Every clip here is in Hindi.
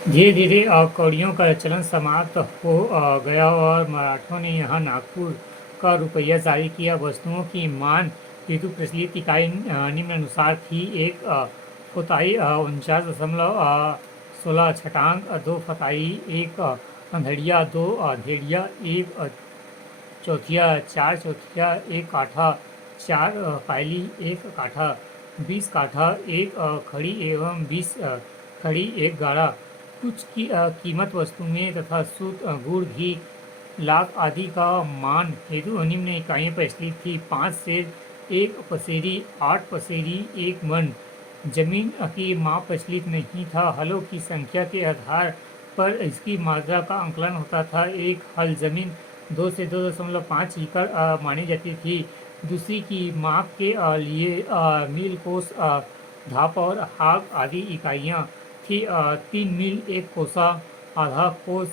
धीरे धीरे कौड़ियों का चलन समाप्त हो गया और मराठों ने यहाँ नागपुर का रुपया जारी किया। वस्तुओं की मान हेतु प्रचलित इकाई निम्नानुसार थी: एक फुताई 49.16 छटांग, 2 फताई, 1 अंधड़िया, 2 धेड़िया, 1 चौथिया, 4 चौथिया, 1 काठा, 4 पायली, 1 काठा, 20 काठा, 1 खड़ी एवं 20 खड़ी, 1 गाड़ा। कुछ की कीमत वस्तुएं तथा सूत, गुड़, घी, लाख आदि का मान हेतु निम्न इकाइयाँ प्रचलित थी: 5 सेर, 1 पसेरी, 8 पसेरी, 1 मन। जमीन की माप प्रचलित नहीं था। हलों की संख्या के आधार पर इसकी मात्रा का आंकलन होता था। एक हल जमीन 2 से 2.5 एकड़ मानी जाती थी। दूसरी की माप के लिए मील, कोस, धाप और हाग आदि इकाइयाँ थी। 3 मील 1 कोसा, आधा कोस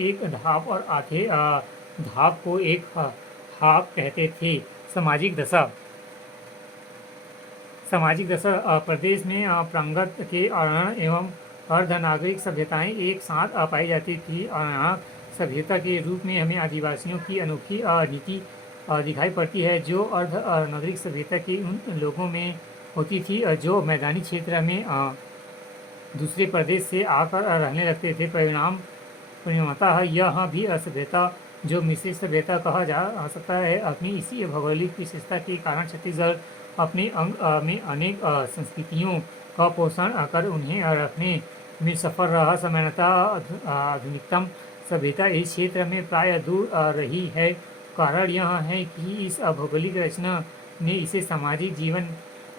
1 धाप और आधे धाप को 1 हाग कहते थे। सामाजिक दशा प्रदेश में प्रांगत के अरण्य एवं अर्धनागरिक सभ्यताएं एक साथ पाई जाती थी। यहाँ सभ्यता के रूप में हमें आदिवासियों की अनोखी रीति दिखाई पड़ती है, जो अर्ध नागरिक सभ्यता के उन लोगों में होती थी जो मैदानी क्षेत्र में दूसरे प्रदेश से आकर रहने लगते थे। परिणामतः यह भी असभ्यता, जो मिश्रित सभ्यता कहा जा सकता है, अपनी इसी भौगोलिक विशेषता के कारण छत्तीसगढ़ अपने अंग में अनेक संस्कृतियों का पोषण कर उन्हें रखने में सफल रहा। सामान्यतः आधुनिकतम सभ्यता इस क्षेत्र में प्राय दूर रही है। कारण यह है कि इस भौगोलिक रचना ने इसे सामाजिक जीवन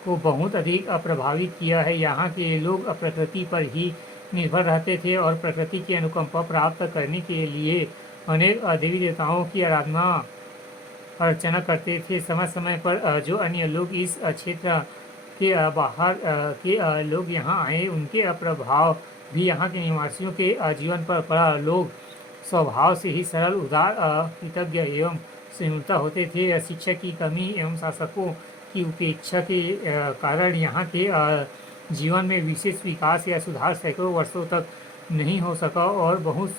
को बहुत अधिक प्रभावित किया है। यहाँ के लोग प्रकृति पर ही निर्भर रहते थे और प्रकृति की अनुकंपा प्राप्त करने के लिए अनेक देवी देवताओं की आराधना अर्चना करते थे। समय समय पर जो अन्य लोग इस क्षेत्र के बाहर के लोग यहाँ आए, उनके प्रभाव भी यहाँ के निवासियों के जीवन पर पड़ा। लोग स्वभाव से ही सरल, उदार, कृतज्ञ एवं सहिष्णुता होते थे। शिक्षा की कमी एवं शासकों की उपेक्षा के कारण यहाँ के जीवन में विशेष विकास या सुधार सैकड़ों वर्षों तक नहीं हो सका और बहुत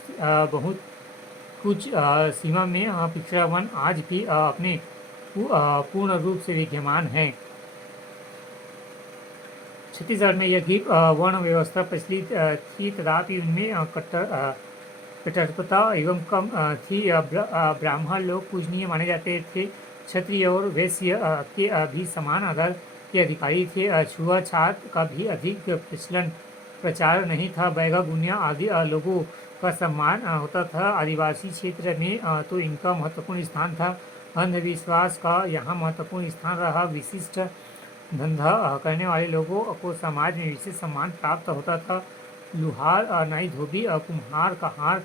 कुछ सीमा में पिछड़ा वन आज भी अपने पूर्ण रूप से विद्यमान है। छत्तीसगढ़ में यदि वर्ण व्यवस्था प्रचलित थी, तथापि उनमें कट्टरता एवं कम थी। ब्राह्मण लोग पूजनीय माने जाते थे। क्षत्रिय और वैश्य के भी समान आदर के अधिकारी थे। छुआछूत का भी अधिक प्रचार नहीं था। बैगा, गुनिया आदि लोगों का सम्मान होता था। आदिवासी क्षेत्र में तो इनका महत्वपूर्ण स्थान था। अंधविश्वास का यहाँ महत्वपूर्ण स्थान रहा। विशिष्ट धंधा करने वाले लोगों को समाज में विशेष सम्मान प्राप्त होता था। लुहार, नाई, धोबी, कुम्हार, कहार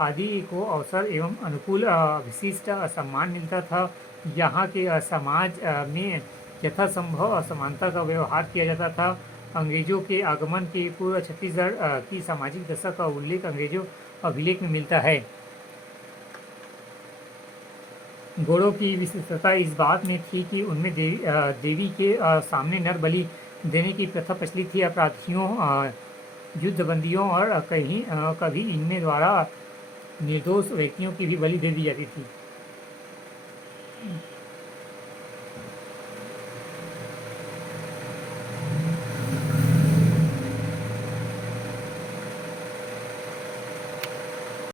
आदि को अवसर एवं अनुकूल विशिष्ट सम्मान मिलता था। यहाँ के समाज में यथासंभव समानता का व्यवहार किया जाता था। अंग्रेजों के आगमन के पूर्व छत्तीसगढ़ की सामाजिक दशा का उल्लेख अंग्रेजों अभिलेख में मिलता है। घोड़ों की विशिष्टता इस बात में थी कि उनमें देवी के सामने नर बलि देने की प्रथा प्रचलित थी। अपराधियों, युद्धबंदियों और कभी इनमें द्वारा निर्दोष व्यक्तियों की भी बलि दे दी जाती थी।